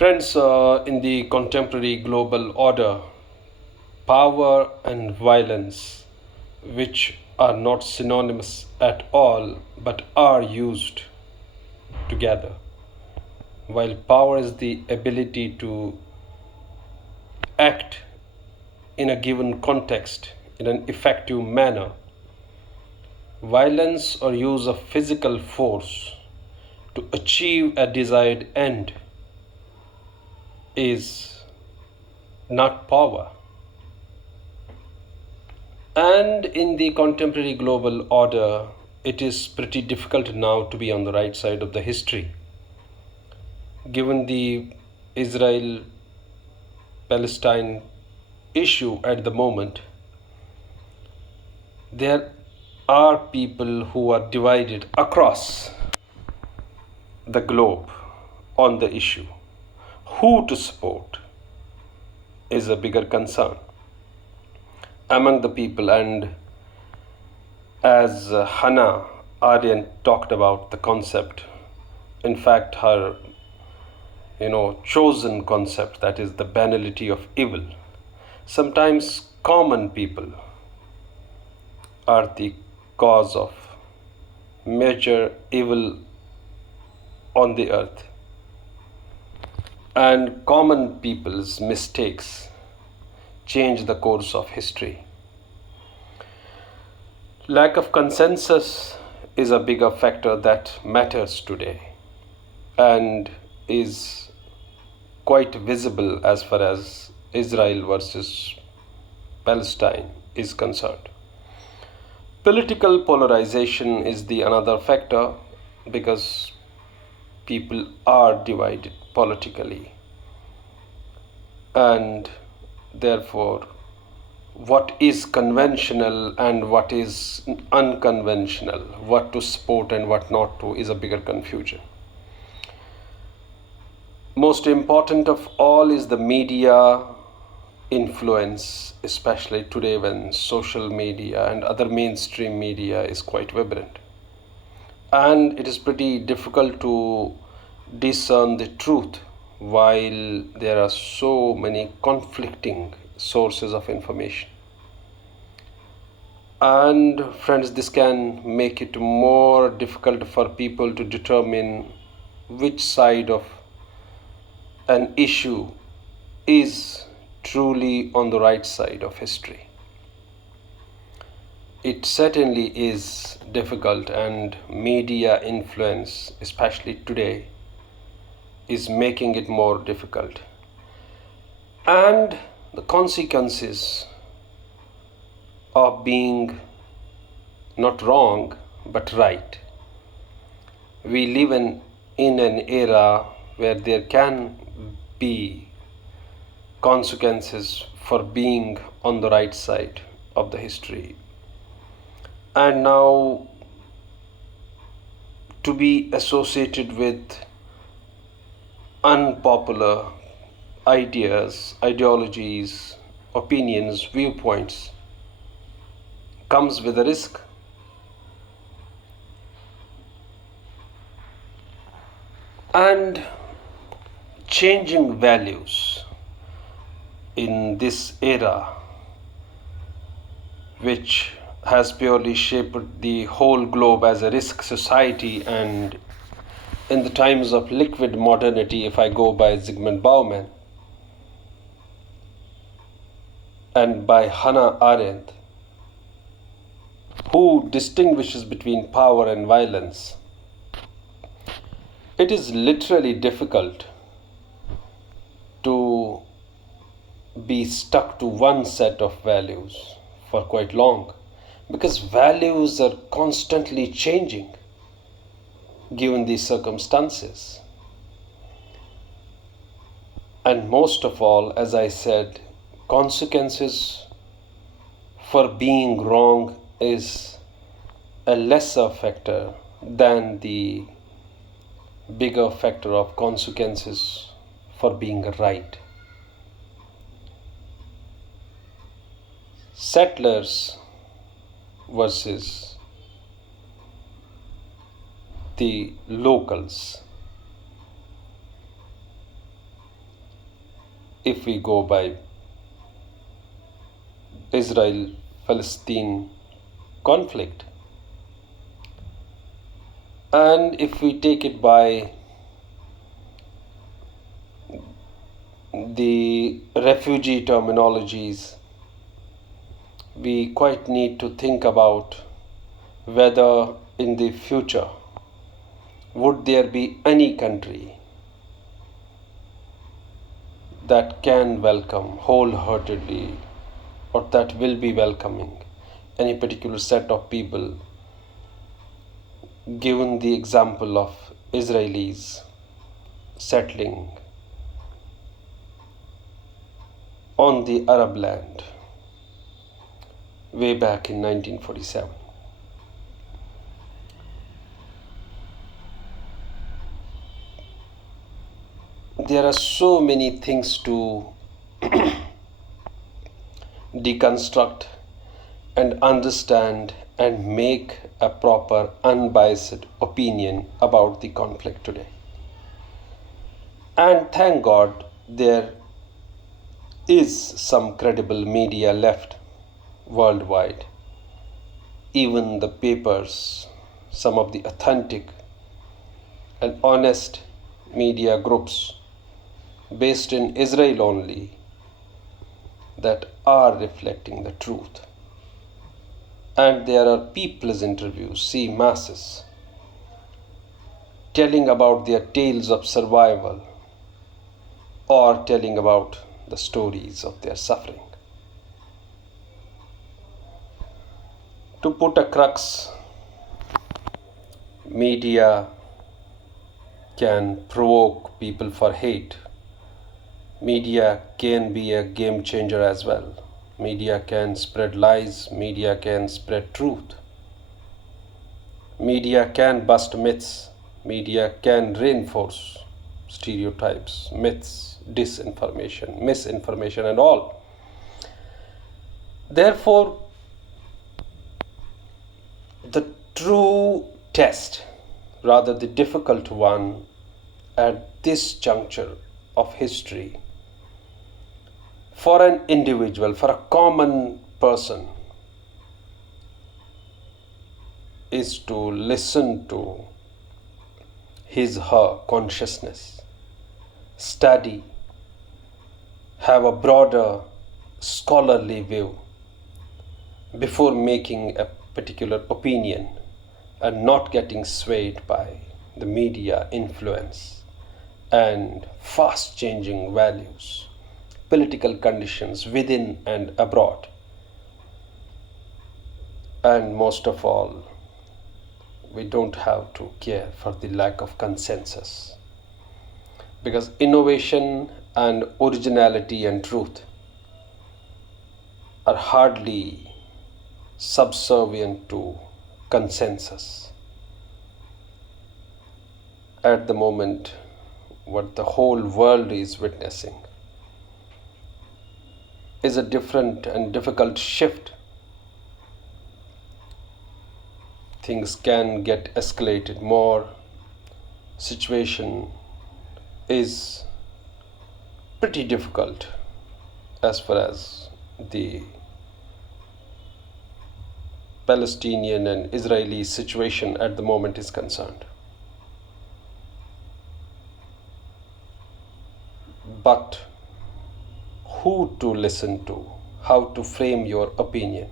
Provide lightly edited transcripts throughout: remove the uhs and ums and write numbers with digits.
Friends, in the contemporary global order, power and violence, which are not synonymous at all but are used together. While power is the ability to act in a given context in an effective manner, violence or use of physical force to achieve a desired end is not power. And in the contemporary global order, it is pretty difficult now to be on the right side of the history. Given the Israel Palestine issue at the moment, there are people who are divided across the globe on the issue. Who to support is a bigger concern among the people, and as Hannah Arendt talked about the concept, in fact, her chosen concept, that is the banality of evil. Sometimes common people are the cause of major evil on the earth, and common people's mistakes change the course of history. Lack of consensus is a bigger factor that matters today and is quite visible as far as Israel versus Palestine is concerned. Political polarization is the another factor because people are divided politically, and therefore what is conventional and what is unconventional, what to support and what not to, is a bigger confusion. Most important of all is the media influence, especially today when social media and other mainstream media is quite vibrant. And it is pretty difficult to discern the truth while there are so many conflicting sources of information. And friends, this can make it more difficult for people to determine which side of an issue is truly on the right side of history. It certainly is difficult, and media influence, especially today, is making it more difficult. And the consequences of being not wrong but right. We live in an era where there can be consequences for being on the right side of the history. And now, to be associated with unpopular ideas, ideologies, opinions, viewpoints comes with a risk. And changing values in this era, which has purely shaped the whole globe as a risk society, and in the times of liquid modernity, if I go by Zygmunt Bauman and by Hannah Arendt, who distinguishes between power and violence, it is literally difficult to be stuck to one set of values for quite long, because values are constantly changing given these circumstances. And most of all, as I said, consequences for being wrong is a lesser factor than the bigger factor of consequences for being right. Settlers versus the locals. if we go by Israel Palestine conflict. And if we take it by the refugee terminologies, we quite need to think about whether in the future would there be any country that can welcome wholeheartedly or that will be welcoming any particular set of people, given the example of Israelis settling on the Arab land way back in 1947. There are so many things to deconstruct and understand and make a proper unbiased opinion about the conflict today. And thank God there is some credible media left worldwide. Even the papers, some of the authentic and honest media groups based in Israel only that are reflecting the truth. And there are people's interviews, see masses, telling about their tales of survival or telling about the stories of their suffering. To put a crux, media can provoke people for hate. Media can be a game changer as well. Media can spread lies, media can spread truth. Media can bust myths, media can reinforce stereotypes, myths, disinformation, misinformation, and all. Therefore, the true test, rather the difficult one at this juncture of history, for an individual, for a common person, is to listen to his, her consciousness, study, have a broader scholarly view before making a particular opinion and not getting swayed by the media influence and fast changing values, political conditions within and abroad. And most of all, we don't have to care for the lack of consensus, because innovation and originality and truth are hardly subservient to consensus. At the moment, what the whole world is witnessing is a different and difficult shift. Things can get escalated more. Situation is pretty difficult as far as the Palestinian and Israeli situation at the moment is concerned. But who to listen to, how to frame your opinion,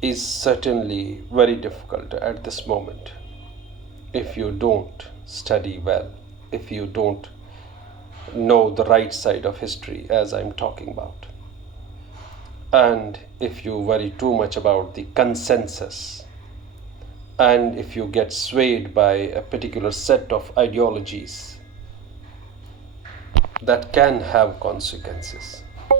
is certainly very difficult at this moment if you don't study well, if you don't know the right side of history, as I'm talking about, and if you worry too much about the consensus, and if you get swayed by a particular set of ideologies that can have consequences.